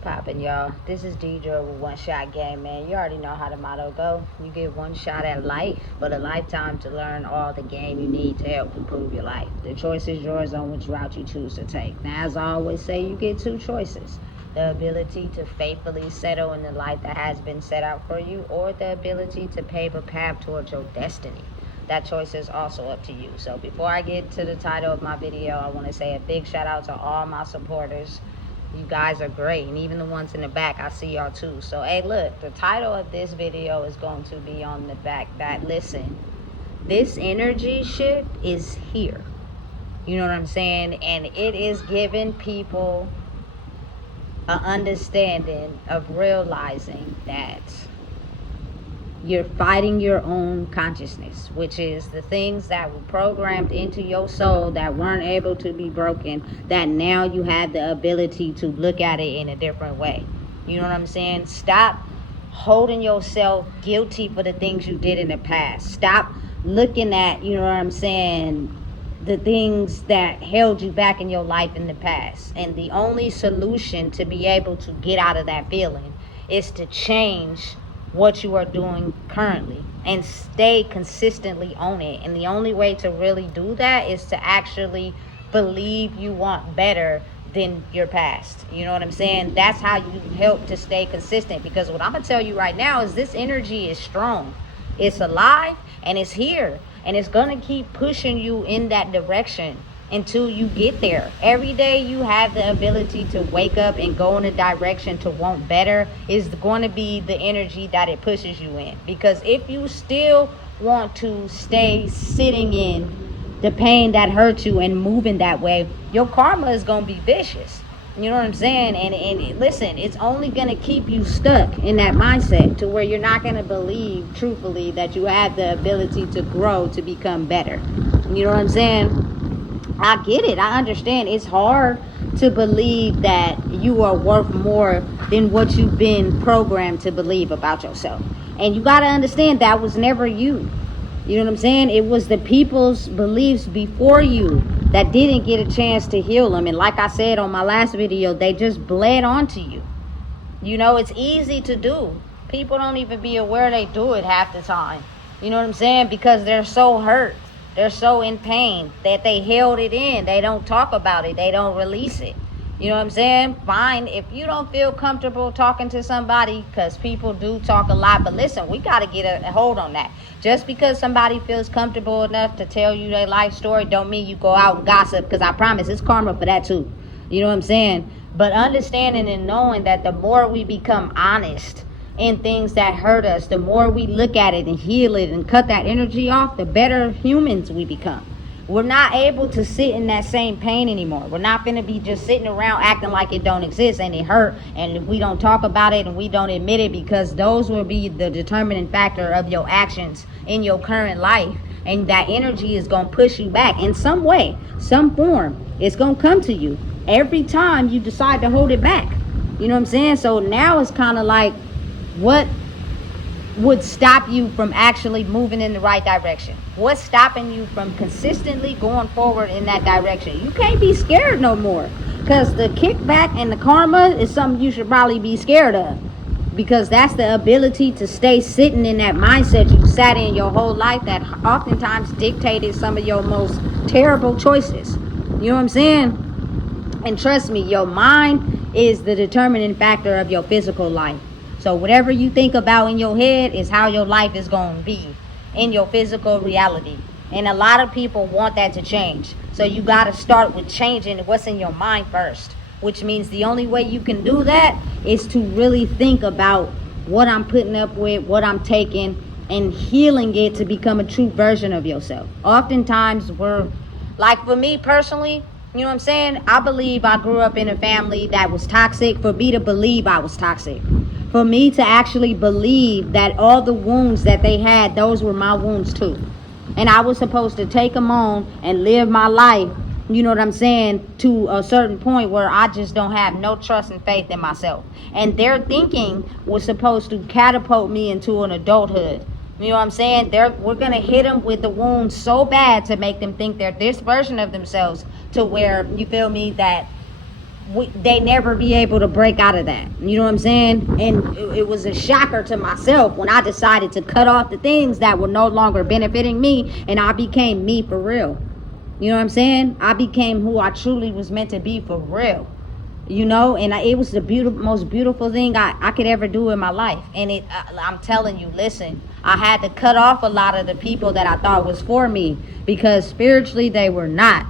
Poppin', y'all. This is Deidre with One Shot Game, man. You already know how the motto go. You get one shot at life, but a lifetime to learn all the game you need to help improve your life. The choice is yours on which route you choose to take. Now, as I always say, you get two choices. The ability to faithfully settle in the life that has been set out for you, or the ability to pave a path towards your destiny. That choice is also up to you. So before I get to the title of my video, I want to say a big shout out to all my supporters. You guys are great, and even the ones in the back, I see y'all too. So hey, look, the title of this video is going to be on the back that, listen, this energy shift is here. You know what I'm saying? And it is giving people an understanding of realizing that you're fighting your own consciousness, which is the things that were programmed into your soul that weren't able to be broken, that now you have the ability to look at it in a different way. You know what I'm saying? Stop holding yourself guilty for the things you did in the past. Stop looking at, you know what I'm saying, the things that held you back in your life in the past. And the only solution to be able to get out of that feeling is to change what you are doing currently and stay consistently on it. And the only way to really do that is to actually believe you want better than your past. You know what I'm saying? That's how you help to stay consistent, because what I'm gonna tell you right now is this energy is strong, it's alive, and it's here, and it's gonna keep pushing you in that direction until you get there. Every day you have the ability to wake up and go in a direction to want better is going to be the energy that it pushes you in. Because if you still want to stay sitting in the pain that hurt you and moving that way, your karma is going to be vicious. You know what I'm saying? And listen, it's only going to keep you stuck in that mindset to where you're not going to believe truthfully that you have the ability to grow, to become better. You know what I'm saying? I get it. I understand. It's hard to believe that you are worth more than what you've been programmed to believe about yourself. And you got to understand that was never you. You know what I'm saying? It was the people's beliefs before you that didn't get a chance to heal them. And like I said on my last video, they just bled onto you. You know, it's easy to do. People don't even be aware they do it half the time. You know what I'm saying? Because they're so hurt. They're so in pain that they held it in. They don't talk about it. They don't release it. You know what I'm saying? Fine. If you don't feel comfortable talking to somebody, because people do talk a lot. But listen, we got to get a hold on that. Just because somebody feels comfortable enough to tell you their life story don't mean you go out and gossip. Because I promise it's karma for that too. You know what I'm saying? But understanding and knowing that the more we become honest in things that hurt us, the more we look at it and heal it and cut that energy off, the better humans we become. We're not able to sit in that same pain anymore. We're not going to be just sitting around acting like it don't exist and it hurt, and if we don't talk about it and we don't admit it, because those will be the determining factor of your actions in your current life. And that energy is going to push you back in some way, some form. It's going to come to you every time you decide to hold it back. You know what I'm saying? So now it's kind of like, what would stop you from actually moving in the right direction? What's stopping you from consistently going forward in that direction? You can't be scared no more, because the kickback and the karma is something you should probably be scared of, because that's the ability to stay sitting in that mindset you sat in your whole life that oftentimes dictated some of your most terrible choices. You know what I'm saying? And trust me, your mind is the determining factor of your physical life. So whatever you think about in your head is how your life is going to be in your physical reality. And a lot of people want that to change. So you got to start with changing what's in your mind first, which means the only way you can do that is to really think about what I'm putting up with, what I'm taking, and healing it to become a true version of yourself. Oftentimes we're, like for me personally, you know what I'm saying? I believe I grew up in a family that was toxic. For me to believe I was toxic, for me to actually believe that all the wounds that they had, those were my wounds too. And I was supposed to take them on and live my life, you know what I'm saying, to a certain point where I just don't have no trust and faith in myself. And their thinking was supposed to catapult me into an adulthood. You know what I'm saying? We're going to hit them with the wounds so bad to make them think they're this version of themselves, to where, you feel me, that they never be able to break out of that. You know what I'm saying? And it was a shocker to myself when I decided to cut off the things that were no longer benefiting me, and I became me for real. You know what I'm saying? I became who I truly was meant to be for real. You know, and it was the most beautiful thing I could ever do in my life. And I'm telling you, listen, I had to cut off a lot of the people that I thought was for me, because spiritually they were not.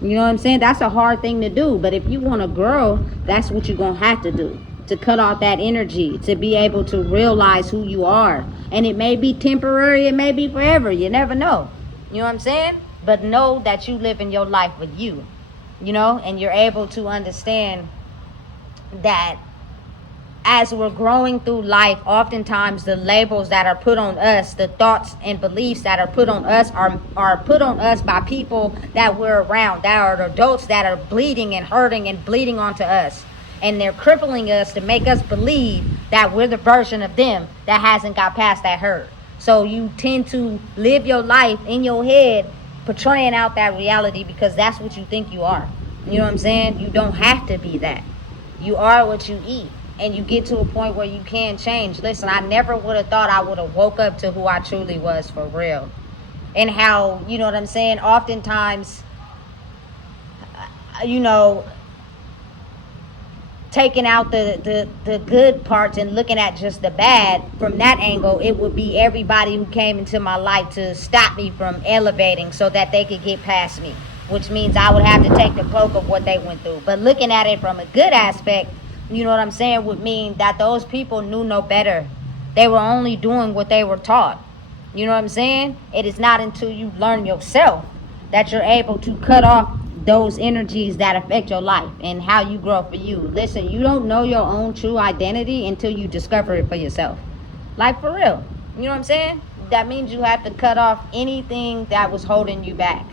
You know what I'm saying? That's a hard thing to do. But if you want to grow, that's what you're going to have to do. To cut off that energy, to be able to realize who you are. And it may be temporary, it may be forever. You never know. You know what I'm saying? But know that you live in your life with you. You know, and you're able to understand that as we're growing through life, oftentimes the labels that are put on us, the thoughts and beliefs that are put on us are put on us by people that we're around, that are adults that are bleeding and hurting and bleeding onto us. And they're crippling us to make us believe that we're the version of them that hasn't got past that hurt. So you tend to live your life in your head portraying out that reality because that's what you think you are. You know what I'm saying? You don't have to be that. You are what you eat. And you get to a point where you can change. Listen, I never would have thought I would have woke up to who I truly was for real. And how, you know what I'm saying, oftentimes, you know, taking out the good parts and looking at just the bad from that angle, it would be everybody who came into my life to stop me from elevating so that they could get past me, which means I would have to take the cloak of what they went through. But looking at it from a good aspect, you know what I'm saying, would mean that those people knew no better. They were only doing what they were taught. You know what I'm saying? It is not until you learn yourself that you're able to cut off those energies that affect your life and how you grow for you. Listen, you don't know your own true identity until you discover it for yourself. Like, for real. You know what I'm saying? That means you have to cut off anything that was holding you back.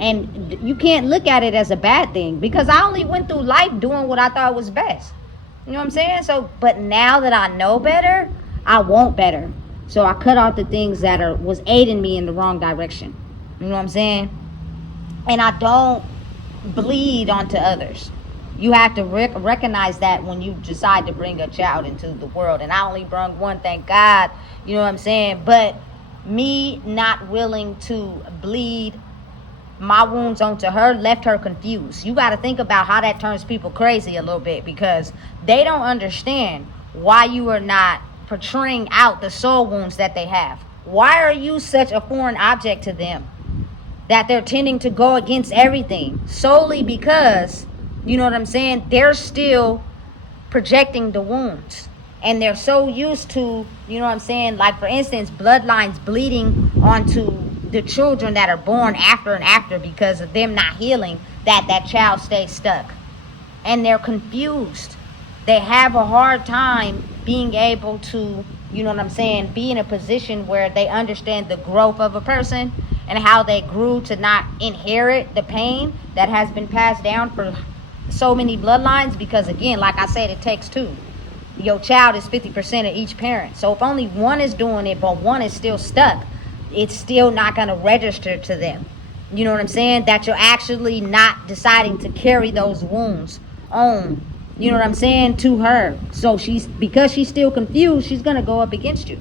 And you can't look at it as a bad thing, because I only went through life doing what I thought was best. You know what I'm saying? So, but now that I know better, I want better. So I cut off the things that was aiding me in the wrong direction. You know what I'm saying? And I don't bleed onto others. You have to recognize that when you decide to bring a child into the world. And I only brought one, thank God. You know what I'm saying? But me not willing to bleed my wounds onto her left her confused. You got to think about how that turns people crazy a little bit, because they don't understand why you are not portraying out the soul wounds that they have. Why are you such a foreign object to them that they're tending to go against everything solely because, you know what I'm saying, they're still projecting the wounds. And they're so used to, you know what I'm saying, like, for instance, bloodlines bleeding onto the children that are born after and after because of them not healing, that child stays stuck. And they're confused. They have a hard time being able to, you know what I'm saying, be in a position where they understand the growth of a person and how they grew to not inherit the pain that has been passed down for so many bloodlines. Because again, like I said, it takes two. Your child is 50% of each parent. So if only one is doing it but one is still stuck, it's still not going to register to them. You know what I'm saying? That you're actually not deciding to carry those wounds on, you know what I'm saying, to her. So because she's still confused, she's going to go up against you.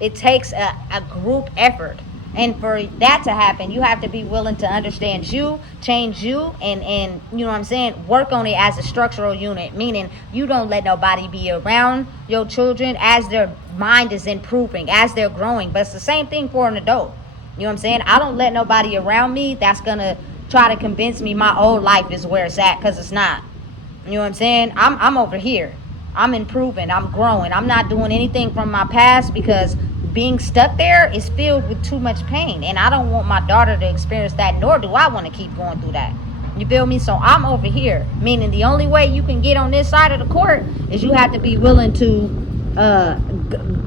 It takes a group effort. And for that to happen, you have to be willing to understand you, change you, and you know what I'm saying, work on it as a structural unit. Meaning you don't let nobody be around your children as their mind is improving, as they're growing. But it's the same thing for an adult. You know what I'm saying? I don't let nobody around me that's going to try to convince me my old life is where it's at, because it's not. You know what I'm saying? I'm over here. I'm improving. I'm growing. I'm not doing anything from my past, because being stuck there is filled with too much pain, and I don't want my daughter to experience that, nor do I want to keep going through that. You feel me? So I'm over here, meaning the only way you can get on this side of the court is you have to be willing to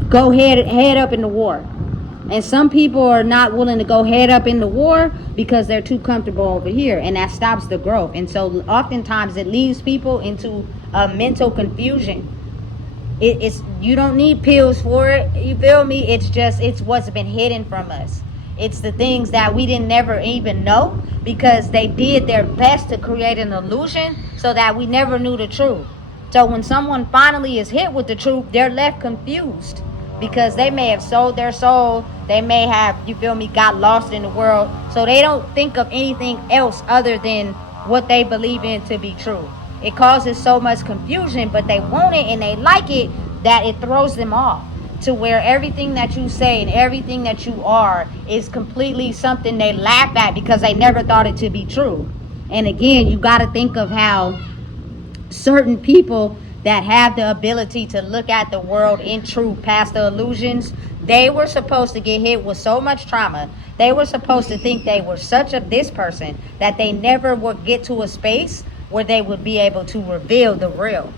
go head up in the war. And some people are not willing to go head up in the war because they're too comfortable over here, and that stops the growth. And so oftentimes it leaves people into a mental confusion. It's you don't need pills for it, you feel me? It's what's been hidden from us. It's the things that we didn't never even know, because they did their best to create an illusion so that we never knew the truth. So when someone finally is hit with the truth, they're left confused, because they may have sold their soul. They may have, you feel me, got lost in the world. So they don't think of anything else other than what they believe in to be true. It causes so much confusion, but they want it and they like it, that it throws them off, to where everything that you say and everything that you are is completely something they laugh at, because they never thought it to be true. And again, you got to think of how certain people that have the ability to look at the world in truth past the illusions, they were supposed to get hit with so much trauma. They were supposed to think they were such a this person that they never would get to a space where they would be able to reveal the real.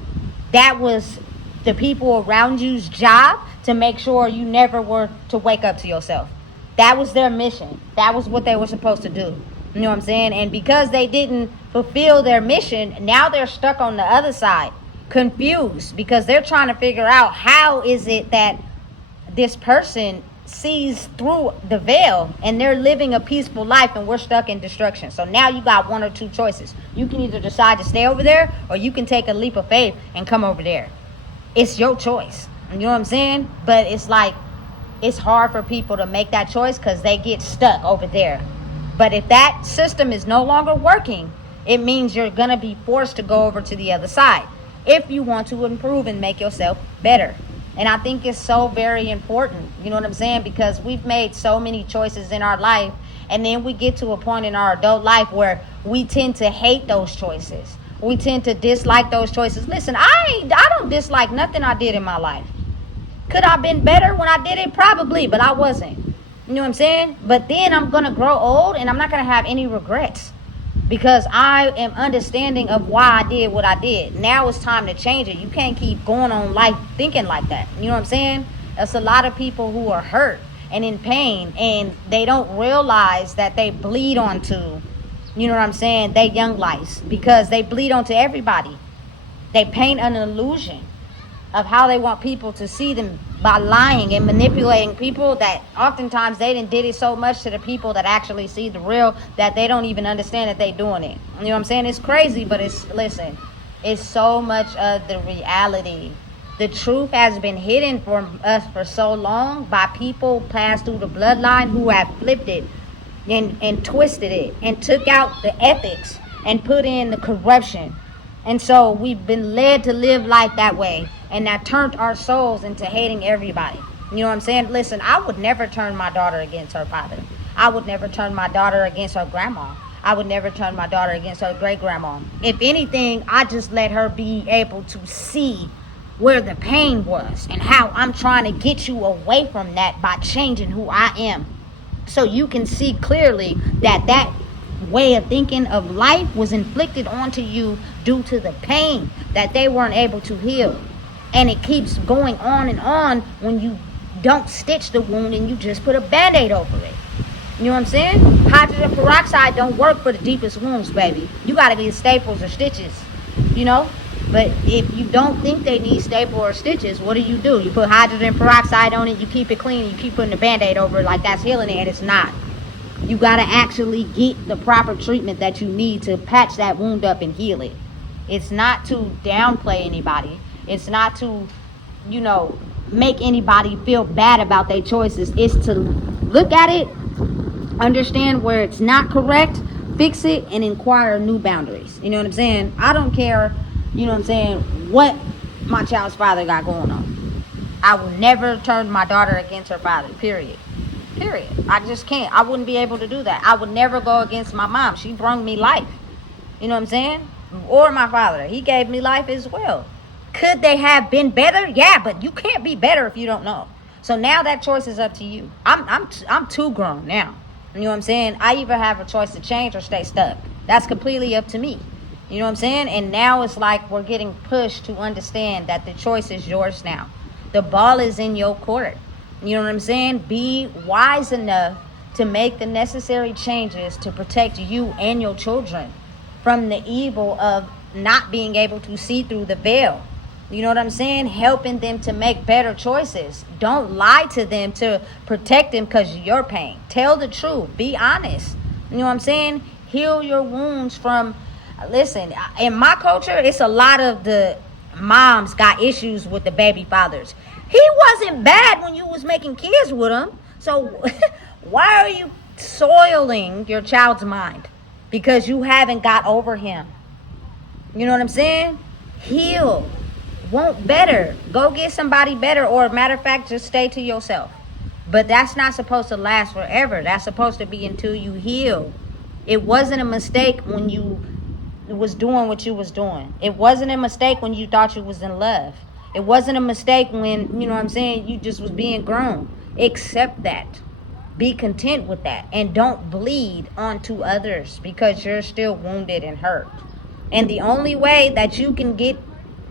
That was the people around you's job, to make sure you never were to wake up to yourself. That was their mission. That was what they were supposed to do. You know what I'm saying? And because they didn't fulfill their mission, now they're stuck on the other side, confused, because they're trying to figure out how is it that this person sees through the veil and they're living a peaceful life and we're stuck in destruction. So now you got one or two choices. You can either decide to stay over there, or you can take a leap of faith and come over there. It's your choice. You know what I'm saying? But it's like, it's hard for people to make that choice because they get stuck over there. But if that system is no longer working, it means you're going to be forced to go over to the other side if you want to improve and make yourself better. And I think it's so very important, you know what I'm saying? Because we've made so many choices in our life, and then we get to a point in our adult life where we tend to hate those choices. We tend to dislike those choices. Listen, I don't dislike nothing I did in my life. Could I have been better when I did it? Probably, but I wasn't. You know what I'm saying? But then I'm going to grow old and I'm not going to have any regrets, because I am understanding of why I did what I did. Now it's time to change it. You can't keep going on life thinking like that. You know what I'm saying? There's a lot of people who are hurt and in pain, and they don't realize that they bleed onto, you know what I'm saying, they young lives, because they bleed onto everybody. They paint an illusion of how they want people to see them by lying and manipulating people, that oftentimes they did it so much to the people that actually see the real that they don't even understand that they doing it. You know what I'm saying? It's crazy, but listen, it's so much of the reality. The truth has been hidden from us for so long by people passed through the bloodline who have flipped it and twisted it and took out the ethics and put in the corruption. And so we've been led to live life that way, and that turned our souls into hating everybody. You know what I'm saying? Listen, I would never turn my daughter against her father. I would never turn my daughter against her grandma. I would never turn my daughter against her great grandma. If anything, I just let her be able to see where the pain was and how I'm trying to get you away from that by changing who I am. So you can see clearly that way of thinking of life was inflicted onto you due to the pain that they weren't able to heal. And it keeps going on and on when you don't stitch the wound and you just put a band-aid over it. You know what I'm saying? Hydrogen peroxide don't work for the deepest wounds, baby. You gotta get staples or stitches, you know? But if you don't think they need staple or stitches, what do? You put hydrogen peroxide on it, you keep it clean, and you keep putting the band-aid over it like that's healing it, and it's not. You gotta actually get the proper treatment that you need to patch that wound up and heal it. It's not to downplay anybody. It's not to, make anybody feel bad about their choices. It's to look at it, understand where it's not correct, fix it, and inquire new boundaries. You know what I'm saying? I don't care, what my child's father got going on. I will never turn my daughter against her father, period. I just can't. I wouldn't be able to do that. I would never go against my mom. She brought me life. You know what I'm saying? Or my father. He gave me life as well. Could they have been better? Yeah, but you can't be better if you don't know. So now that choice is up to you. I'm too grown now. You know what I'm saying? I either have a choice to change or stay stuck. That's completely up to me. You know what I'm saying? And now it's like we're getting pushed to understand that the choice is yours now. The ball is in your court. You know what I'm saying? Be wise enough to make the necessary changes to protect you and your children from the evil of not being able to see through the veil. You know what I'm saying? Helping them to make better choices. Don't lie to them to protect them because of your pain. Tell the truth. Be honest. You know what I'm saying? Heal your wounds from... Listen, in my culture, it's a lot of the moms got issues with the baby fathers. He wasn't bad when you was making kids with him. So why are you soiling your child's mind? Because you haven't got over him. You know what I'm saying? Heal. Want better. Go get somebody better, or matter of fact, just stay to yourself. But that's not supposed to last forever. That's supposed to be until you heal. It wasn't a mistake when you was doing what you was doing. It wasn't a mistake when you thought you was in love. It wasn't a mistake when, you know what I'm saying, you just was being grown. Accept that. Be content with that. And don't bleed onto others because you're still wounded and hurt. And the only way that you can get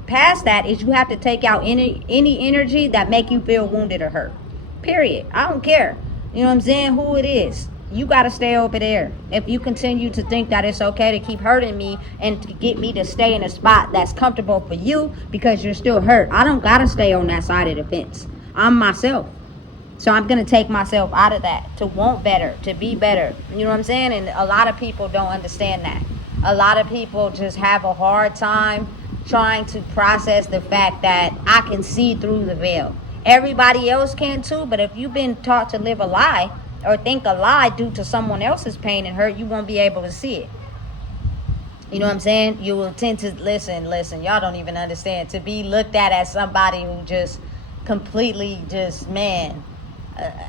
past that is you have to take out any energy that make you feel wounded or hurt. Period. I don't care. You know what I'm saying? Who it is. You got to stay over there. If you continue to think that it's okay to keep hurting me and to get me to stay in a spot that's comfortable for you because you're still hurt, I don't got to stay on that side of the fence. I'm myself. So I'm going to take myself out of that to want better, to be better. You know what I'm saying? And a lot of people don't understand that. A lot of people just have a hard time trying to process the fact that I can see through the veil. Everybody else can too, but if you've been taught to live a lie or think a lie due to someone else's pain and hurt, you won't be able to see it. You know what I'm saying? You will tend to listen, y'all don't even understand. To be looked at as somebody who just completely just,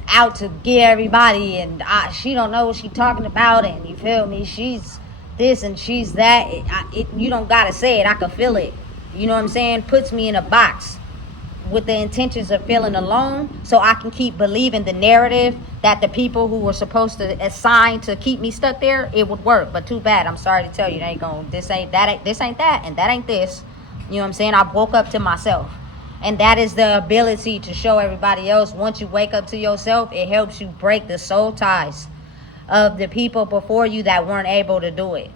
out to get everybody, and she don't know what she talking about, and you feel me? She's this and she's that. You don't gotta say it. I can feel it. You know what I'm saying? Puts me in a box with the intentions of feeling alone, so I can keep believing the narrative that the people who were supposed to assign to keep me stuck there, it would work. But too bad. I'm sorry to tell you, they ain't gonna. This ain't that, and that ain't this. You know what I'm saying? I woke up to myself. And that is the ability to show everybody else. Once you wake up to yourself, it helps you break the soul ties of the people before you that weren't able to do it.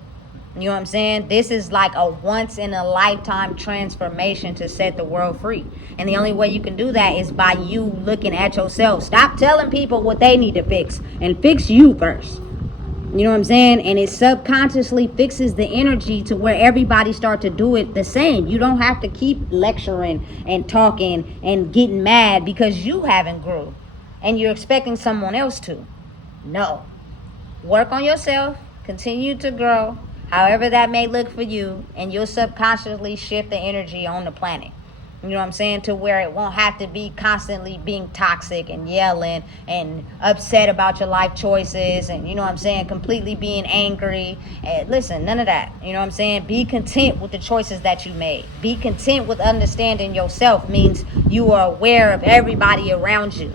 You know what I'm saying? This is like a once in a lifetime transformation to set the world free. And the only way you can do that is by you looking at yourself. Stop telling people what they need to fix and fix you first. You know what I'm saying? And it subconsciously fixes the energy to where everybody start to do it the same. You don't have to keep lecturing and talking and getting mad because you haven't grew and you're expecting someone else to. No. Work on yourself. Continue to grow. However that may look for you. And you'll subconsciously shift the energy on the planet. You know what I'm saying? To where it won't have to be constantly being toxic and yelling and upset about your life choices and, you know what I'm saying, completely being angry. And listen, none of that. You know what I'm saying? Be content with the choices that you made. Be content with understanding yourself means you are aware of everybody around you.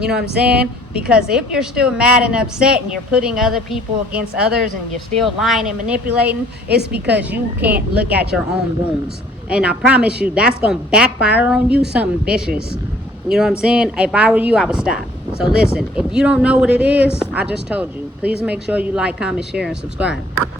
You know what I'm saying? Because if you're still mad and upset and you're putting other people against others and you're still lying and manipulating, it's because you can't look at your own wounds. And I promise you, that's going to backfire on you something vicious. You know what I'm saying? If I were you, I would stop. So listen, if you don't know what it is, I just told you. Please make sure you like, comment, share, and subscribe.